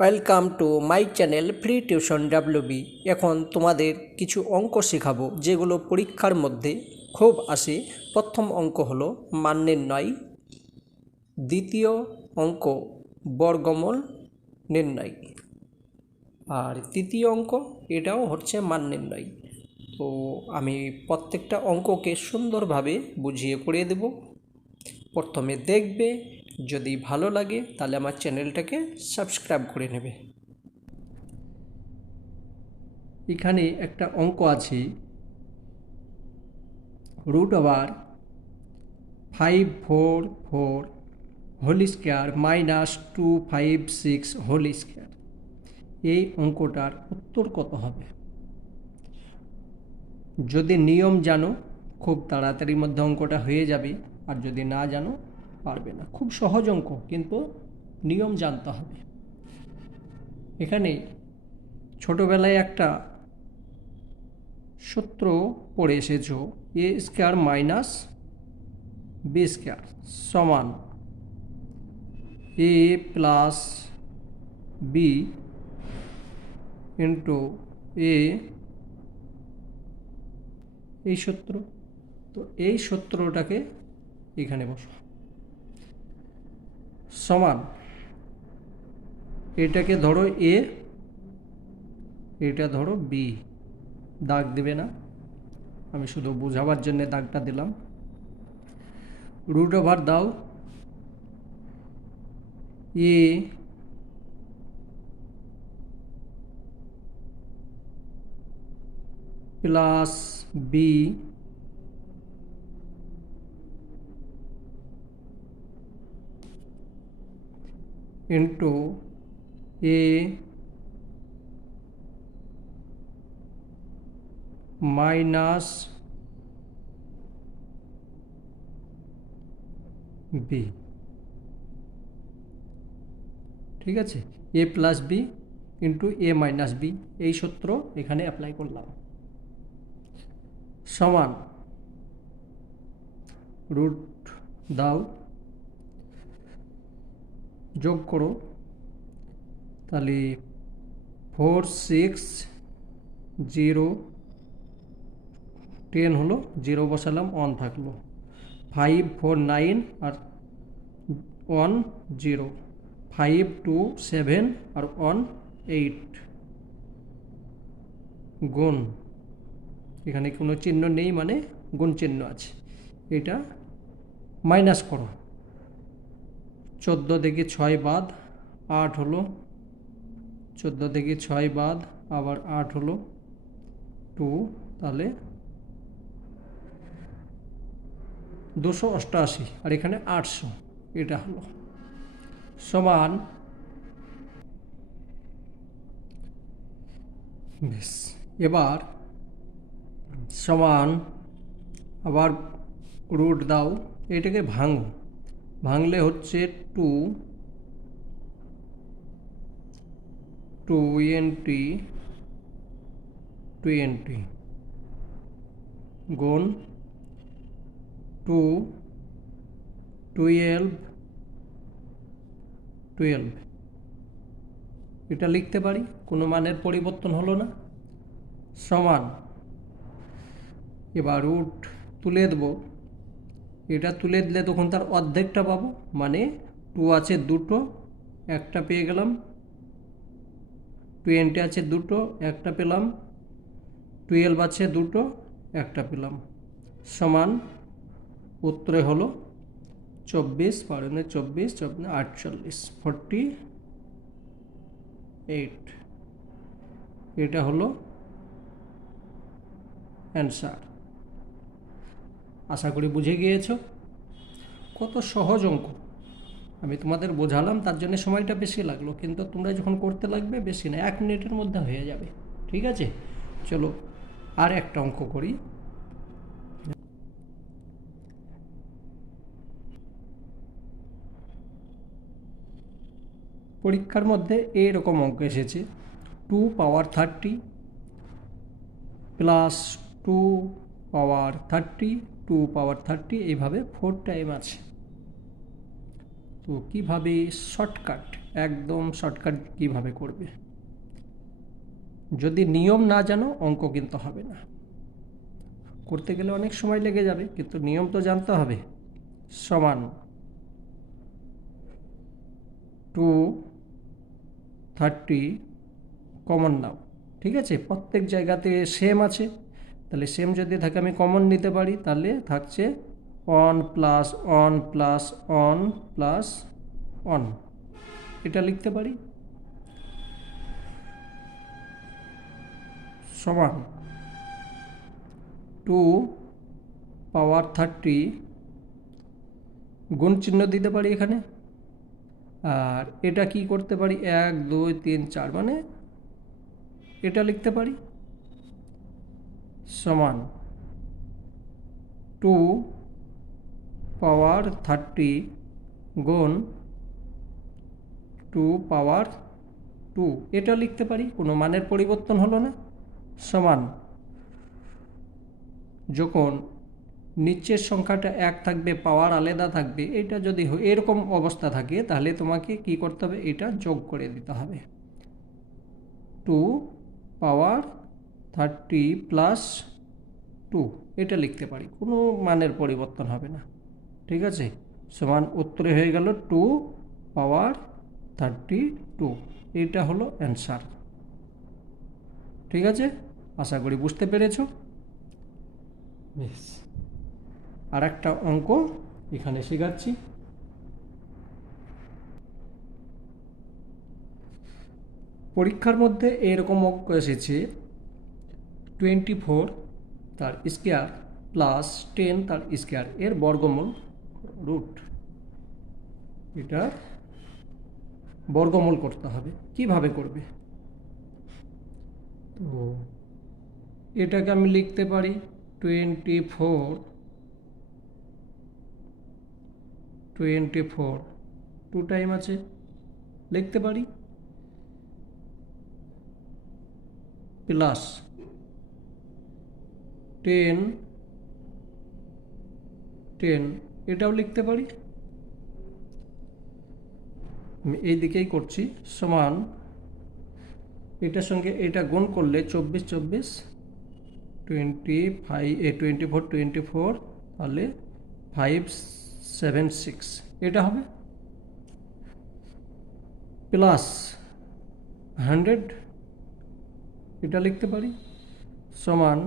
Welcome to my channel free tuition WB. এখন তোমাদের কিছু অঙ্ক শেখাবো যেগুলো পরীক্ষার মধ্যে খুব আসে। প্রথম অঙ্ক হলো মান নির্ণয়, দ্বিতীয় অঙ্ক বর্গমূল নির্ণয়, আর তৃতীয় অঙ্ক এটাও হচ্ছে মান নির্ণয়। তো আমি প্রত্যেকটা অঙ্ককে সুন্দরভাবে বুঝিয়ে পড়িয়ে দেব। প্রথমে দেখবে, যদি ভালো লাগে তাহলে আমার চ্যানেলটাকে সাবস্ক্রাইব করে নেবে। এখানে একটা অঙ্ক আছে, √544 হোল স্কোয়ার -256 হোল স্কোয়ার। এই অঙ্কটার উত্তর কত হবে? যদি নিয়ম জানো খুব তাড়াতাড়ির মধ্যে অঙ্কটা হয়ে যাবে, আর যদি না জানো পারবে না। খুব সহজ অঙ্ক, কিন্তু নিয়ম জানতে হবে। এখানে ছোটোবেলায় একটা সূত্র পড়ে এসেছো, এ স্কোয়ার মাইনাস বি স্কোয়ার সমান এ প্লাস বি ইন্টু এ, এই সূত্র। তো এই সূত্রটাকে এখানে বসো, সমান এটাকে ধরো এ, এটা ধরো বি। দাগ দেবে না, আমি শুধু বোঝাবার জন্য দাগটা দিলাম। √, দাও এ প্লাস বি ইন্টু এ মাইনাস বি। ঠিক আছে, এ প্লাস বি ইন্টু এ মাইনাস বি, এই সূত্র এখানে অ্যাপ্লাই করলাম। সমান রুট দাও, যোগ করো, তাহলে 4 6 0 10 হলো, 0 বসালাম, 1 থাকলো, 5 4 9 আর 1 0, 5 2 7 আর 1 8, গুণ, এখানে কোনো চিহ্ন নেই মানে গুণ চিহ্ন আছে, এটা মাইনাস করো। 14 থেকে 6 বাদ 8 হলো, 14 থেকে 6 বাদ আবার 8 হলো 2, তাহলে 288, আর এখানে 800, এটা হলো সমান। বেশ, এবার সমান, আবার রুট দাও, এটাকে ভাঙো, ভাঙলে হচ্ছে 2 20 20 গুণ 2 12 12, এটা লিখতে পারি, কোনো মানের পরিবর্তন হলো না। সমান, এবার রুট তুলে দেবো, এটা তুলে দিলে তখন তার অর্ধেকটা পাবো, মানে 2 আছে দুটো, একটা পেয়ে গেলাম, 20 আছে দুটো, একটা পেলাম, 12 আছে দুটো, একটা পেলাম, সমান উত্তরে হলো 24 24 48 48, এটা হলো অ্যান্সার। আশা করি বুঝে গিয়েছ, কত সহজ অঙ্ক। আমি তোমাদের বোঝালাম, তার জন্য সময়টা বেশি লাগলো, কিন্তু তোমরা যখন করতে লাগবে বেশি না, 1 মিনিটের মধ্যে হয়ে যাবে। ঠিক আছে, চলো আর একটা অঙ্ক করি। পরীক্ষার মধ্যে এরকম অঙ্ক এসেছে, 2 পাওয়ার 30 প্লাস 2 পাওয়ার 30 2 পাওয়ার 30, এইভাবে 4 টাইম আছে। তো কীভাবে শর্টকাট একদম শর্টকাট কিভাবে করবে। যদি নিয়ম না জানো অঙ্ক কিন্তু হবে না, করতে গেলে অনেক সময় লেগে যাবে, কিন্তু নিয়ম তো জানতে হবে। সমান 230 কমন নাও, ঠিক আছে, প্রত্যেক জায়গাতে সেম আছে, তাহলে সেম যদি থাকে আমি কমন নিতে পারি, তাহলে থাকছে on plus on plus on plus on, এটা লিখতে পারি। সমান 2 পাওয়ার 30, গুণ চিহ্ন দিতে পারি এখানে, আর এটা কি করতে পারি 1 2 3 4, মানে এটা লিখতে পারি। সমান 2 পাওয়ার 30 গুণ 2 পাওয়ার 2, এটা লিখতে পারি, কোনো মানের পরিবর্তন হলো না। সমান যখন নিচের সংখ্যাটা 1 থাকবে, পাওয়ার আলাদা থাকবে, এটা যদি এরকম অবস্থা থাকে তাহলে তোমাকে কি করতে হবে, এটা যোগ করে দিতে হবে। 2 পাওয়ার 30 প্লাস 2, এটা লিখতে পারি, কোনো মানের পরিবর্তন হবে না, ঠিক আছে। সমান উত্তরে হয়ে গেল 2 পাওয়ার 32, এটা হলো অ্যান্সার। ঠিক আছে, আশা করি বুঝতে পেরেছ। বেশ, আর একটা অঙ্ক এখানে শেখাচ্ছি। পরীক্ষার মধ্যে এরকম অঙ্ক এসেছে 24 তার স্কোয়ার প্লাস 10 তার স্কোয়ার এর বর্গমূল রুট, এটা বর্গমূল করতে হবে। কিভাবে করবে, তো এটাকে আমি লিখতে পারি 24 2 টাইম আছে, লিখতে পারি, প্লাস 10 এটাও লিখতে পারি, আমি এই দিকেই করছি। সমান এটার সঙ্গে এটা গুণ করলে 24 24 তাহলে 576, এটা হবে, প্লাস 100, এটা লিখতে পারি। সমান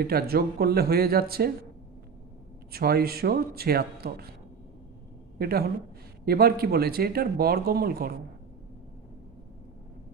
এটা যোগ করলে হয়ে যাচ্ছে 676, এটা হলো। এবার কি বলেছে, এটার বর্গমূল করো,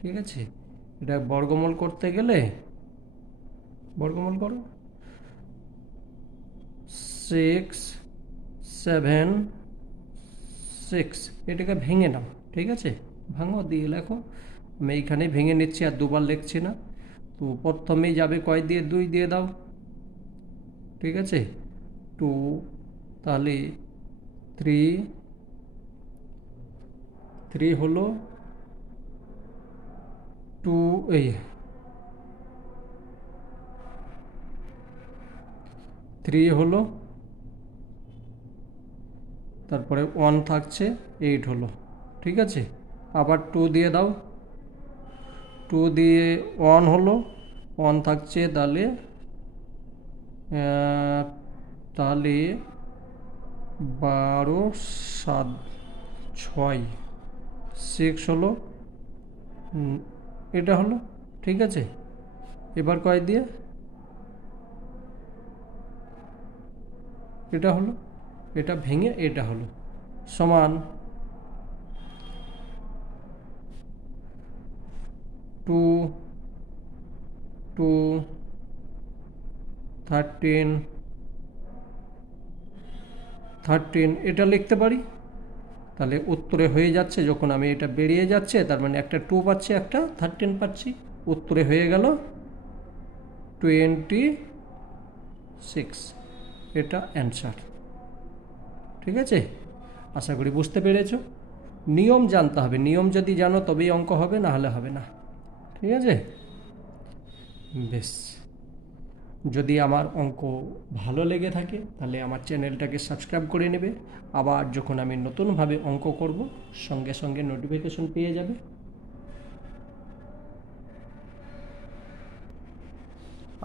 ঠিক আছে, এটা বর্গমূল করতে গেলে বর্গমূল করো 676, এটাকে ভেঙে নাও, ঠিক আছে, ভাঙো দিয়ে লেখো, আমি এইখানে ভেঙে নিচ্ছি আর দুবার লিখছি না। তো প্রথমেই যাবে কয় দিয়ে, 2 দিয়ে দাও, ঠিক আছে, 2, তাহলে 3 হলো 2, এই 3 হলো, তারপরে 1 থাকছে, 8 হলো, ঠিক আছে। আবার 2 দিয়ে দাও, 2 দিয়ে 1 হলো, 1 থাকছে, তাহলে 12 7 6 6 হলো, এটা হলো, ঠিক আছে। এবার কয় দিয়ে, এটা হলো, এটা ভেঙে এটা হলো। সমান 2 2 13 এটা লিখতে পারি, তাহলে উত্তরে হয়ে যাচ্ছে, যখন আমি এটা বেরিয়ে যাচ্ছে তার মানে একটা 2 পাচ্ছি, একটা 13 পাচ্ছি, উত্তরে হয়ে গেল 26, এটা অ্যান্সার। ঠিক আছে, আশা করি বুঝতে পেরেছো। নিয়ম জানতে হবে, নিয়ম যদি জানো তবেই অঙ্ক হবে, না হলে হবে না। ঠিক আছে, বেশ, যদি আমার অঙ্ক ভালো লেগে থাকে তাহলে আমার চ্যানেলটাকে সাবস্ক্রাইব করে নেবে। আবার যখন আমি নতুনভাবে অঙ্ক করব সঙ্গে সঙ্গে নোটিফিকেশন পেয়ে যাবে।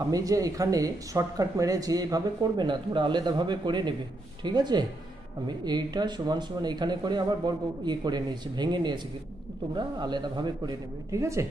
আমি যে এখানে শর্টকাট মেরেছি এইভাবে করবে না, তোমরা আলাদাভাবে করে নেবে, ঠিক আছে? আমি এইটা সমান সমান এখানে করে আবার বর্গ করে নিয়েছি, ভেঙে নিয়েছি, তোমরা আলাদাভাবে করে নেবে, ঠিক আছে?